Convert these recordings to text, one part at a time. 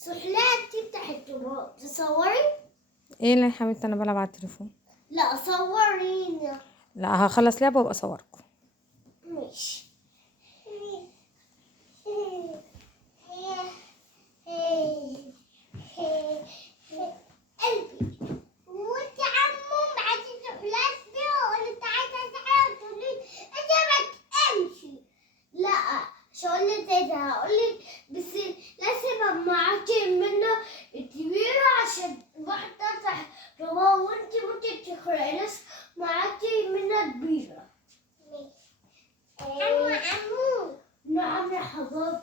سحلات تفتح التراب تصوري؟ ايه اللي يا حبيبتي انا بلعب على التليفون. لا صورينا. لا هخلص لعبه وابقى اصوركم. ماشي. قلبي وانت عمو بعد السحلات دي وانت عايزه تعالي تقولي انت ما امشي. لا مش هقول لك هقول لك بس لازم معاكي منه الكبيره عشان واحده تفتح رواق وانت ممكن تقراي ناس معاكي منها كبيره. عمو نعم يا حبيبتي.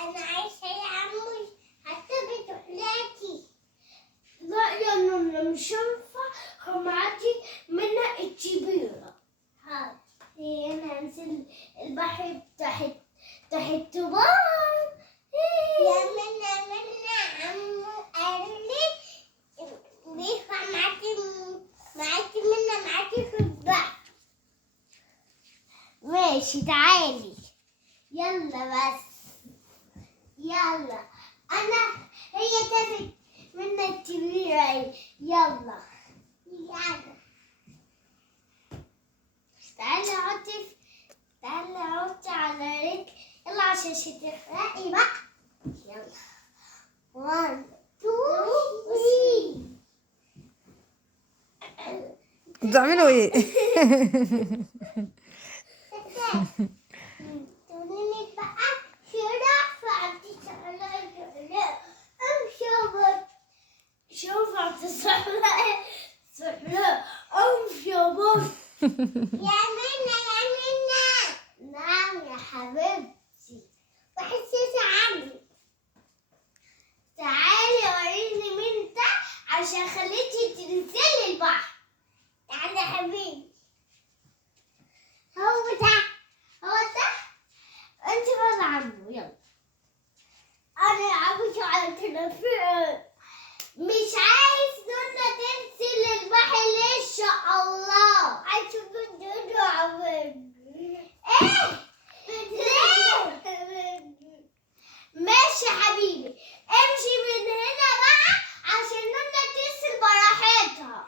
انا عايشه يا عمو حتى بتحلاتي. لا يا نونا مش هينفع معاكي منها الكبيره. حاضر. انا انزل البحر تحت التراب. يا منا عمو قال لي بينفع معاكي منا معاكي في البحر. ماشي تعالي يلا بس يلا. انا هي تاخد منا الكبيرة. يلا تعالي اقعدي على رجلك. يلا عشان تحرقي بقى. يلا 1 2 3. بتعملوا ايه؟ تقولي بقى شرف عندي سحلة شوف عند سحلة امشي يا بابا. يا منى نعم يا حبيبتي. وحسيتي عني. تعالي وريني مين ده عشان خليتي تنزلي البحر. تعالي يا حبيبي. هو ده انت بقى عنه. يلا انا عاوزة على التليفون. مش عايز نونا تنزل البحر ليه ان شاء الله. عايز نونا عمل ايه ليه. ماشي يا حبيبي امشي من هنا بقى عشان نونا تنزل براحتها.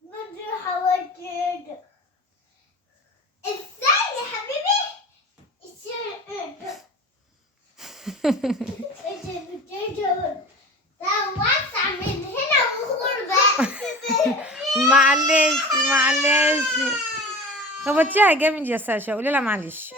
بدي حاول كده. ازاي يا حبيبي؟ وسع من هنا وخور بقى. معلش خبطيها جامد يا ساشا، قولي لها معلش.